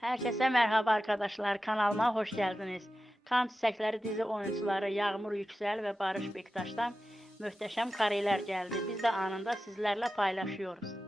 Herkese merhaba arkadaşlar. Kanalıma hoş geldiniz. Kan Çiçekleri dizi oyuncuları Yağmur Yüksel ve Barış Bektaş'tan mühteşem kareler geldi. Biz de anında sizlerle paylaşıyoruz.